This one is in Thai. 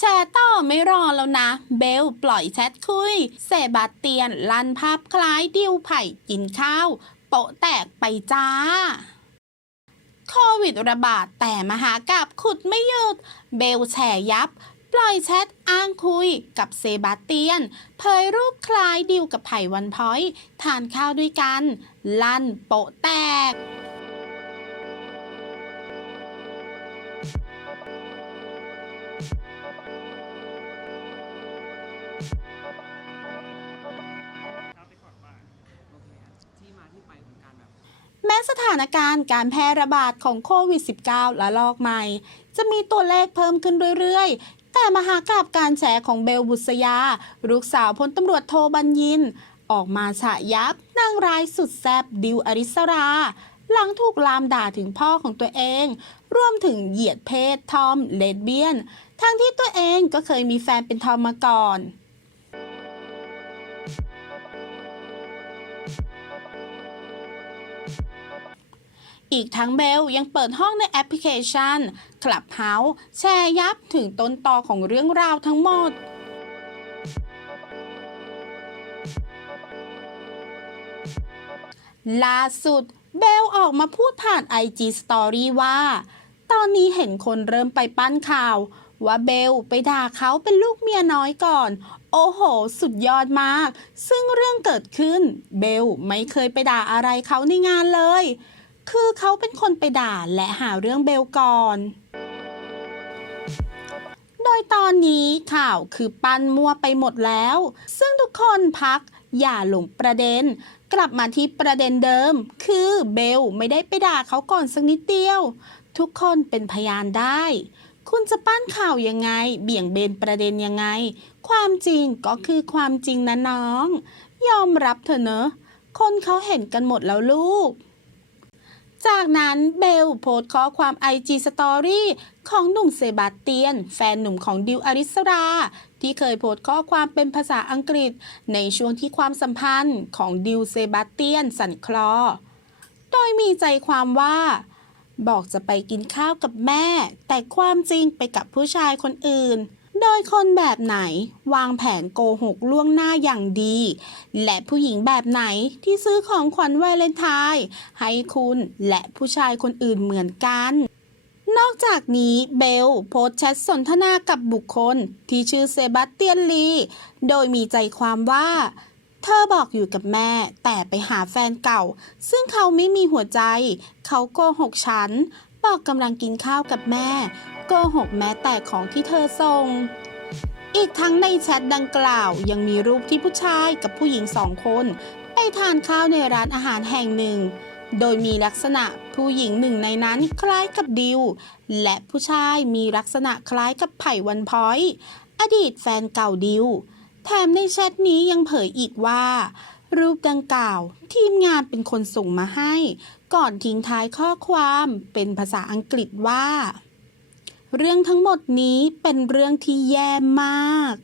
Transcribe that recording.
แชร์ต่อไม่รอแล้วนะ เบลปล่อยแชทคุย เซบาสเตียนลั่นภาพคล้ายดิวไผ่กินข้าว โปะแตกไปจ้า โควิดระบาดแต่มหากาบขุดไม่หยุด เบลแฉยับ ปล่อยแชทอ้างคุยกับเซบาสเตียน เผยรูปคล้ายดิวกับไผ่วันพ้อย ทานข้าวด้วยกัน ลั่นโปะแตก สถานการณ์การแพร่ระบาดของโควิด -19 และลอกใหม่ จะมีตัวเลขเพิ่มขึ้นเรื่อยๆ แต่มหากราบการแฉของเบลบุษยา ลูกสาวพลตำรวจโทบัญญิน ออกมาฉะยับนางร้ายสุดแซบดิวอริสรา หลังถูกลามด่าถึงพ่อของตัวเอง รวมถึงเหยียดเพศทอมเลดเบียน ทั้งที่ตัวเองก็เคยมีแฟนเป็นทอมมาก่อน อีกทั้งเบลยังเปิดห้องในแอปพลิเคชัน Clubhouse แชร์ยับถึงต้นตอของเรื่องราวทั้งหมดล่าสุด เบลออกมาพูดผ่าน IG Story ว่า ตอนนี้เห็นคนเริ่มไปปั้นข่าว ว่าเบลไปด่าเขาเป็นลูกเมียน้อยก่อน โอ้โห สุดยอดมาก ซึ่งเรื่องเกิดขึ้น เบลไม่เคยไปด่าอะไรเขาในงานเลย คือเขาเป็นคนไปด่าและหาเรื่องเบลก่อน โดยตอนนี้ข่าวคือปั้นมั่วไปหมดแล้ว ซึ่งทุกคนพักอย่าหลงประเด็น กลับมาที่ประเด็นเดิม คือเบลไม่ได้ไปด่าเขาก่อนสักนิดเดียว ทุกคนเป็นพยานได้ คุณจะปั้นข่าวยังไง เบี่ยงเบนประเด็นยังไง ความจริงก็คือความจริงนะน้อง ยอมรับเถอะเนอะ คนเขาเห็นกันหมดแล้วลูก จากนั้นเบลโพสต์ข้อความ IG Story ของหนุ่มเซบาสเตียน แฟนหนุ่มของดิวอริสรา ที่เคยโพสต์ข้อความเป็นภาษาอังกฤษ ในช่วงที่ความสัมพันธ์ของดิวเซบาสเตียนสั่นคลอ โดยมีใจความว่า บอกจะไปกินข้าวกับแม่ แต่ความจริงไปกับผู้ชายคนอื่น โดยคนแบบไหนวางแผนโกหกล่วงหน้าอย่างดี และผู้หญิงแบบไหนที่ซื้อของขวัญวาเลนไทน์ให้คุณและผู้ชายคนอื่นเหมือนกันนอกจากนี้เบลโพสแชทสนทนากับบุคคลที่ชื่อเซบาสเตียนลี โดยมีใจความว่า เธอบอกอยู่กับแม่ แต่ไปหาแฟนเก่า ซึ่งเขาไม่มีหัวใจ เขาโกหกฉัน อกกำลังกินข้าวกับแม่ โกหกแม้แต่ของที่เธอส่ง อีกทั้งในแชทดังกล่าวยังมีรูปที่ผู้ชายกับผู้หญิงสองคน ไปทานข้าวในร้านอาหารแห่งหนึ่ง โดยมีลักษณะผู้หญิงหนึ่งในนั้นคล้ายกับดิว และผู้ชายมีลักษณะคล้ายกับไผ่วันพ้อย อดีตแฟนเก่าดิว แถมในแชทนี้ยังเผยอีกว่า รูปดังกล่าว ทีมงานเป็นคนส่งมาให้ ก่อนทิ้งท้ายข้อความเป็นภาษาอังกฤษว่า เรื่องทั้งหมดนี้เป็นเรื่องที่แย่มาก